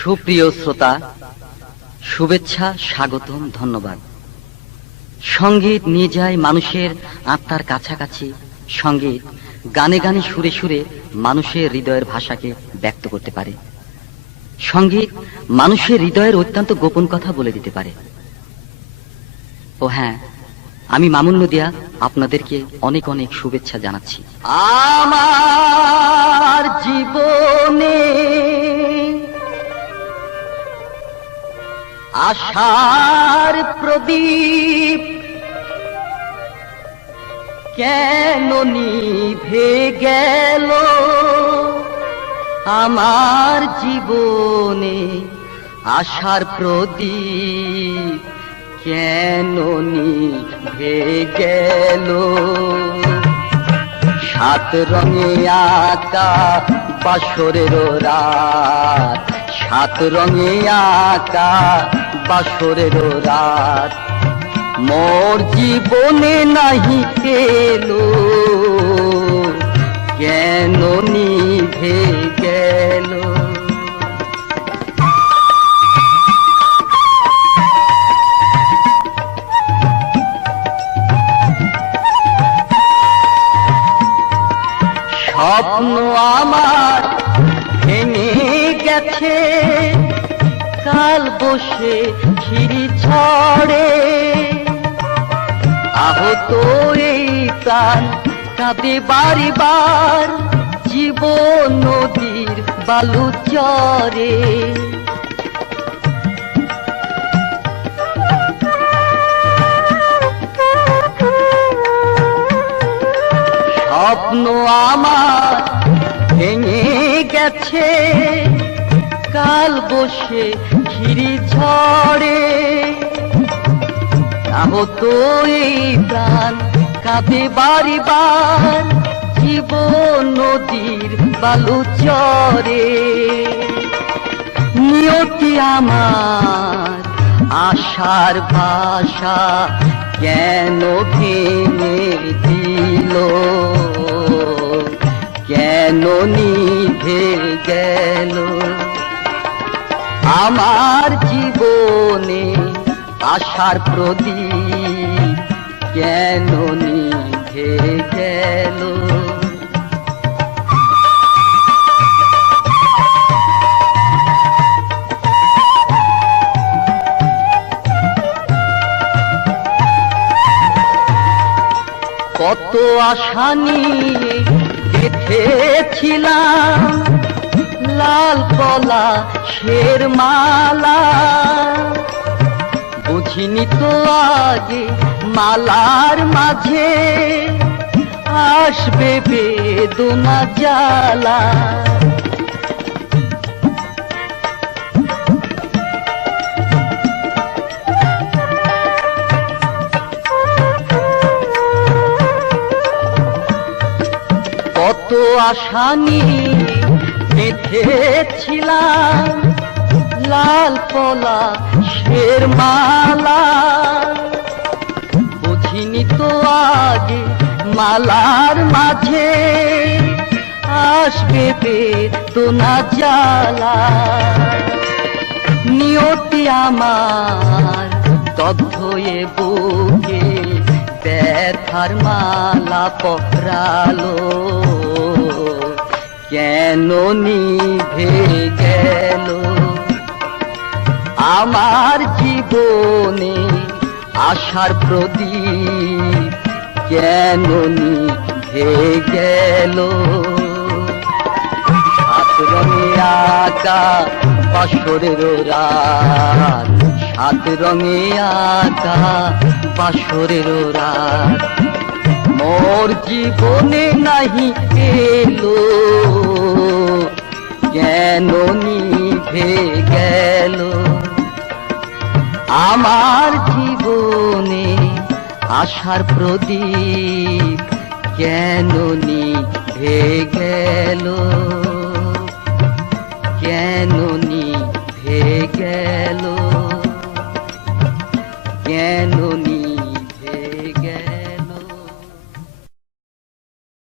সুপ্রিয় শ্রোতা, শুভেচ্ছা, স্বাগতম, ধন্যবাদ। সঙ্গীত নিয়ে যায় মানুষের আত্মার কাছাকাছি। সঙ্গীত গানে গানে সুরে সুরে মানুষের হৃদয়ের ভাষাকে ব্যক্ত করতে পারে। সঙ্গীত মানুষের হৃদয়ের অত্যন্ত গোপন কথা বলে দিতে পারে। ও হ্যাঁ, আমি মামুন নদিয়া আপনাদেরকে অনেক অনেক শুভেচ্ছা জানাচ্ছি। আমার জীবনে আশার প্রদীপ কেন নিভে গেল? আমার জীবনে আশার প্রদীপ কেন নিভে গেল? সাত রঙে আঁকা বাসরের রাত, সাত রঙে আঁকা বাসরের রাত মোর জীবনে নাহি এলো, কেন নিভে গেল? স্বপ্ন আমার ভেঙে গেছে, কাল বসে খিরি ঝড়ে আহত এই প্রাণ কাঁদে বারবার, জীবন নদীর বালু চরে। স্বপ্ন আমার ভেঙে গেছে, কাল বসে খিরি ঝড়ে আহত এই প্রাণ কাঁদে বারবার, জীবন নদীর বালু চরে। নিয়তি আমার আশার ভাষা কেন ভেঙে দিল, কেন নিভে গেল? আমার জীবনে আশার প্রদীপ কেন নিভে গেল? কত আশা নিয়ে গেঁথেছিলাম লাল কলা শের মালা, বুঝিনি তো আগে মালার মাঝে আসবে বেদনা জ্বালা। কত আশা নিয়ে বেঁধেছিলাম লাল কলা শের মালা, বুঝিনি তো আগে মালার মাঝে আসবে বেদনা জ্বালা। নিয়তি আমার দগ্ধ এ বুকে ব্যথার মালা পরালো, কেন নিভে গেল? আমার জীবনে আশার প্রদীপ কেন নিভে গেল? সাত রঙে আঁকা বাসরের রাত, সাত রঙে আঁকা বাসরের রাত মোর জীবনে নাহি এলো, কেন নিভে গেল? আমার জীবনে আশার প্রদীপ কেন নিভে গেল?